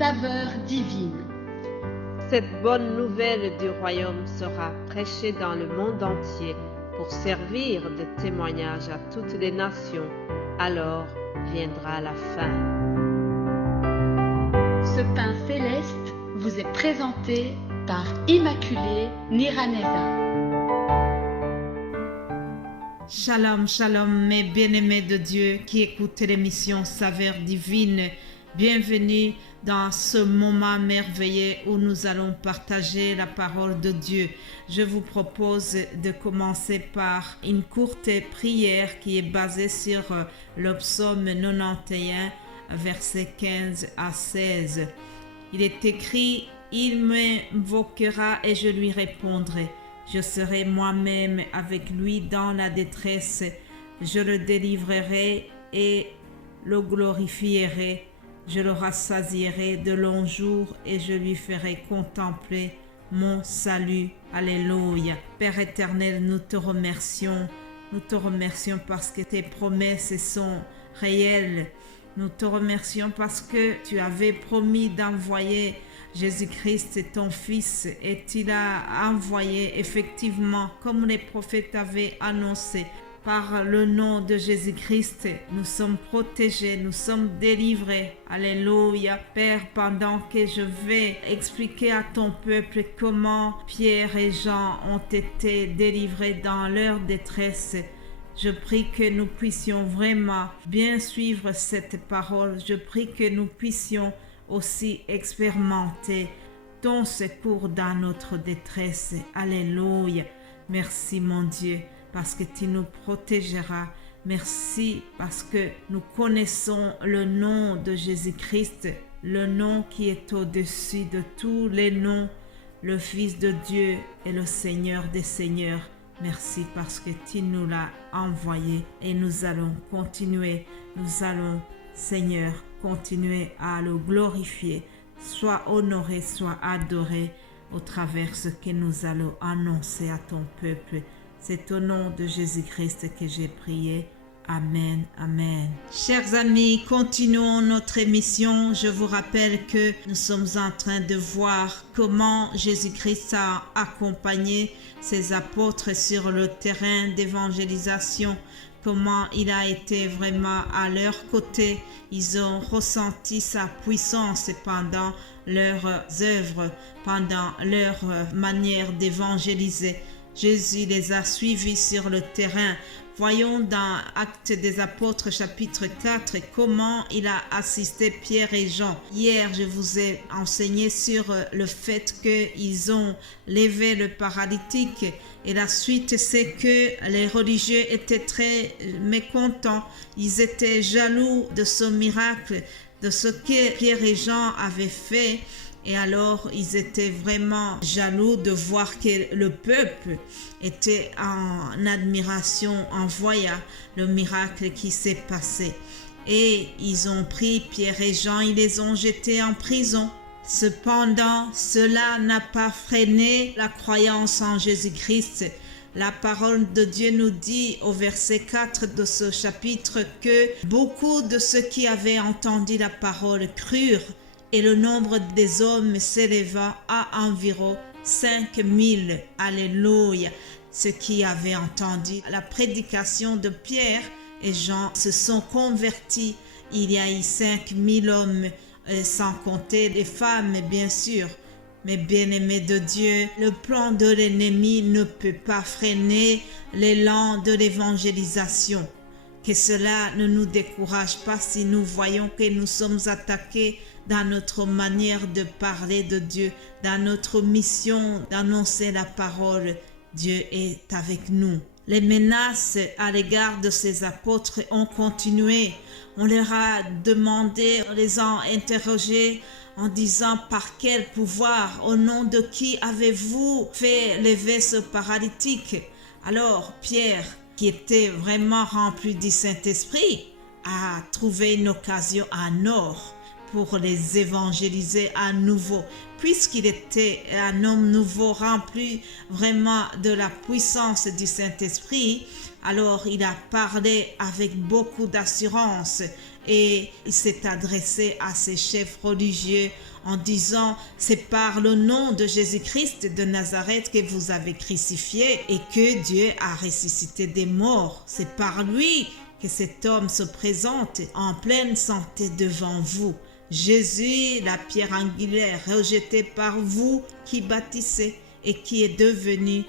saveur divine. Cette bonne nouvelle du royaume sera prêchée dans le monde entier pour servir de témoignage à toutes les nations. Alors viendra la fin. Ce pain céleste vous est présenté par Immaculée Niraneza. Shalom, shalom, mes bien-aimés de Dieu qui écoutent l'émission Saveur divine. Bienvenue dans ce moment merveilleux où nous allons partager la parole de Dieu. Je vous propose de commencer par une courte prière qui est basée sur le psaume 91, versets 15 à 16. Il est écrit « Il m'invoquera et je lui répondrai. Je serai moi-même avec lui dans la détresse. Je le délivrerai et le glorifierai. Je le rassasierai de longs jours et je lui ferai contempler mon salut. Alléluia. Père éternel, nous te remercions. Nous te remercions parce que tes promesses sont réelles. Nous te remercions parce que tu avais promis d'envoyer Jésus-Christ, ton Fils, et il a envoyé effectivement, comme les prophètes avaient annoncé, par le nom de Jésus-Christ, nous sommes protégés, nous sommes délivrés. Alléluia. Père, pendant que je vais expliquer à ton peuple comment Pierre et Jean ont été délivrés dans leur détresse, je prie que nous puissions vraiment bien suivre cette parole. Je prie que nous puissions aussi expérimenter ton secours dans notre détresse. Alléluia. Merci mon Dieu, parce que tu nous protégeras. Merci parce que nous connaissons le nom de Jésus-Christ, le nom qui est au-dessus de tous les noms, le Fils de Dieu et le Seigneur des Seigneurs. Merci parce que tu nous l'as envoyé et nous allons continuer. Nous allons, Seigneur, continuer à le glorifier. Sois honoré, sois adoré au travers ce que nous allons annoncer à ton peuple. C'est au nom de Jésus-Christ que j'ai prié. Amen, amen. Chers amis, continuons notre émission. Je vous rappelle que nous sommes en train de voir comment Jésus-Christ a accompagné ses apôtres sur le terrain d'évangélisation, comment il a été vraiment à leur côté. Ils ont ressenti sa puissance pendant leurs œuvres, pendant leur manière d'évangéliser. Jésus les a suivis sur le terrain. Voyons dans Actes des Apôtres chapitre 4 comment il a assisté Pierre et Jean. Hier, je vous ai enseigné sur le fait qu'ils ont levé le paralytique. Et la suite, c'est que les religieux étaient très mécontents. Ils étaient jaloux de ce miracle, de ce que Pierre et Jean avaient fait. Et alors, ils étaient vraiment jaloux de voir que le peuple était en admiration en voyant le miracle qui s'est passé. Et ils ont pris Pierre et Jean, ils les ont jetés en prison. Cependant, cela n'a pas freiné la croyance en Jésus-Christ. La parole de Dieu nous dit au verset 4 de ce chapitre que beaucoup de ceux qui avaient entendu la parole crurent. Et le nombre des hommes s'éleva à environ 5000. Alléluia. Ceux qui avaient entendu la prédication de Pierre et Jean se sont convertis. Il y a eu 5000 hommes, sans compter les femmes, bien sûr. Mais bien-aimés de Dieu, le plan de l'ennemi ne peut pas freiner l'élan de l'évangélisation. Que cela ne nous décourage pas si nous voyons que nous sommes attaqués dans notre manière de parler de Dieu, dans notre mission d'annoncer la parole. Dieu est avec nous. Les menaces à l'égard de ces apôtres ont continué. On leur a demandé, on les a interrogés en disant par quel pouvoir, au nom de qui avez-vous fait lever ce paralytique? Alors Pierre, qui était vraiment rempli du Saint-Esprit, a trouvé une occasion en or pour les évangéliser à nouveau. Puisqu'il était un homme nouveau, rempli vraiment de la puissance du Saint-Esprit, alors il a parlé avec beaucoup d'assurance et il s'est adressé à ses chefs religieux en disant c'est par le nom de Jésus-Christ de Nazareth que vous avez crucifié et que Dieu a ressuscité des morts. C'est par lui que cet homme se présente en pleine santé devant vous. Jésus, la pierre angulaire rejetée par vous qui bâtissez et qui est devenue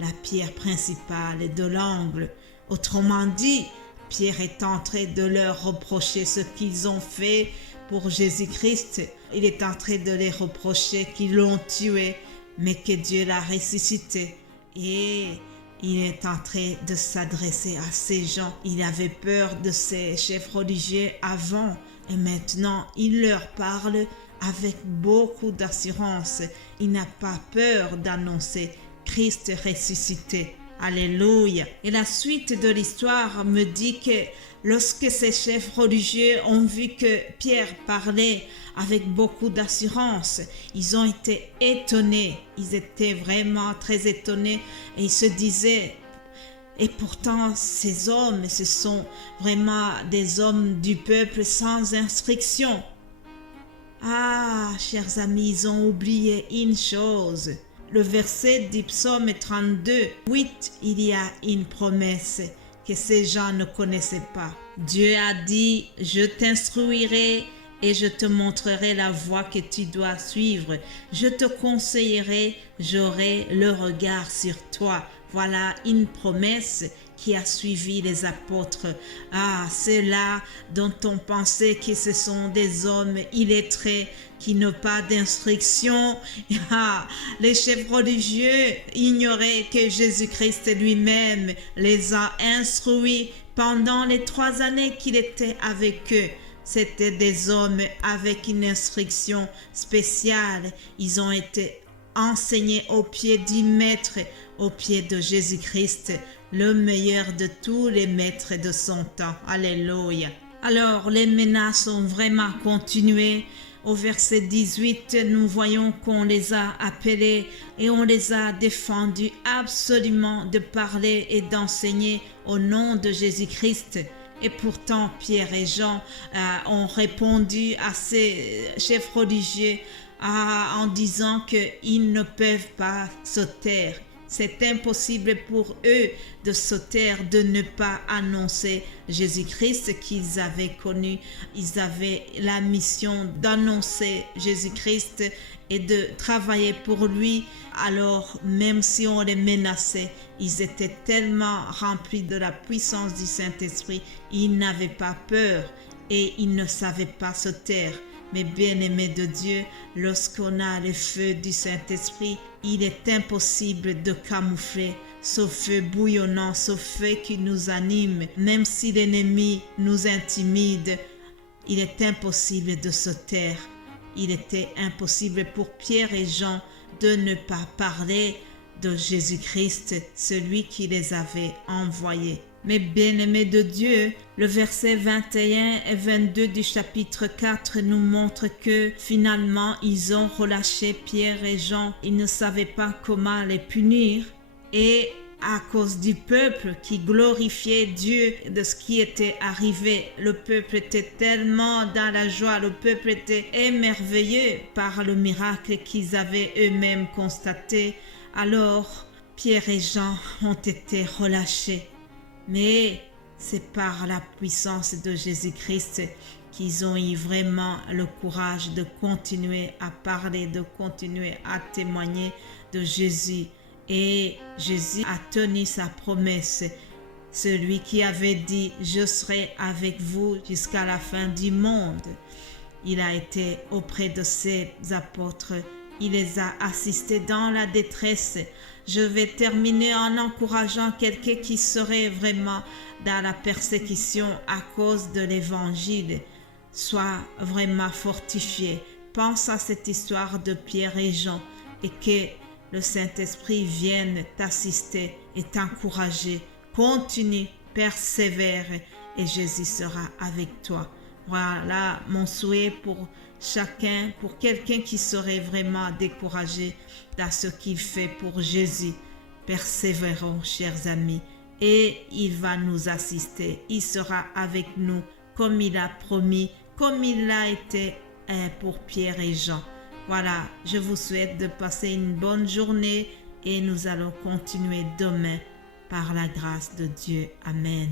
la pierre principale de l'angle. Autrement dit, Pierre est en train de leur reprocher ce qu'ils ont fait pour Jésus-Christ. Il est en train de les reprocher qu'ils l'ont tué, mais que Dieu l'a ressuscité. Et il est en train de s'adresser à ces gens. Il avait peur de ces chefs religieux avant, et maintenant il leur parle avec beaucoup d'assurance. Il n'a pas peur d'annoncer Christ ressuscité. Alléluia. Et la suite de l'histoire me dit que lorsque ces chefs religieux ont vu que Pierre parlait avec beaucoup d'assurance, ils ont été étonnés. Ils étaient vraiment très étonnés et ils se disaient, et pourtant ces hommes, ce sont vraiment des hommes du peuple sans instruction. Ah, chers amis, ils ont oublié une chose. Le verset du psaume 32, 8, il y a une promesse que ces gens ne connaissaient pas. Dieu a dit, je t'instruirai et je te montrerai la voie que tu dois suivre. Je te conseillerai, j'aurai le regard sur toi. Voilà une promesse qui a suivi les apôtres. Ah, ceux-là dont on pensait que ce sont des hommes illettrés qui n'ont pas d'instruction. Ah, les chefs religieux ignoraient que Jésus-Christ lui-même les a instruits pendant les 3 années qu'il était avec eux. C'étaient des hommes avec une instruction spéciale. Ils ont été enseignés au pied du Maître, au pied de Jésus-Christ, le meilleur de tous les maîtres de son temps. Alléluia. Alors, les menaces ont vraiment continué. Au verset 18, nous voyons qu'on les a appelés et on les a défendus absolument de parler et d'enseigner au nom de Jésus-Christ. Et pourtant, Pierre et Jean ont répondu à ces chefs religieux en disant qu'ils ne peuvent pas se taire. C'est impossible pour eux de se taire, de ne pas annoncer Jésus-Christ qu'ils avaient connu. Ils avaient la mission d'annoncer Jésus-Christ et de travailler pour lui. Alors, même si on les menaçait, ils étaient tellement remplis de la puissance du Saint-Esprit, ils n'avaient pas peur et ils ne savaient pas se taire. Mais bien-aimés de Dieu, lorsqu'on a le feu du Saint-Esprit, il est impossible de camoufler ce feu bouillonnant, ce feu qui nous anime. Même si l'ennemi nous intimide, il est impossible de se taire. Il était impossible pour Pierre et Jean de ne pas parler de Jésus-Christ, celui qui les avait envoyés. Mais bien-aimés de Dieu, le verset 21 et 22 du chapitre 4 nous montre que finalement ils ont relâché Pierre et Jean. Ils ne savaient pas comment les punir et à cause du peuple qui glorifiait Dieu de ce qui était arrivé, le peuple était tellement dans la joie, le peuple était émerveillé par le miracle qu'ils avaient eux-mêmes constaté. Alors Pierre et Jean ont été relâchés. Mais c'est par la puissance de Jésus-Christ qu'ils ont eu vraiment le courage de continuer à parler, de continuer à témoigner de Jésus. Et Jésus a tenu sa promesse. Celui qui avait dit « Je serai avec vous jusqu'à la fin du monde ». Il a été auprès de ses apôtres. Il les a assistés dans la détresse. Je vais terminer en encourageant quelqu'un qui serait vraiment dans la persécution à cause de l'évangile. Sois vraiment fortifié. Pense à cette histoire de Pierre et Jean et que le Saint-Esprit vienne t'assister et t'encourager. Continue, persévère et Jésus sera avec toi. Voilà mon souhait pour chacun, pour quelqu'un qui serait vraiment découragé dans ce qu'il fait pour Jésus. Persévérons, chers amis, et il va nous assister. Il sera avec nous comme il a promis, comme il l'a été pour Pierre et Jean. Voilà, je vous souhaite de passer une bonne journée et nous allons continuer demain par la grâce de Dieu. Amen.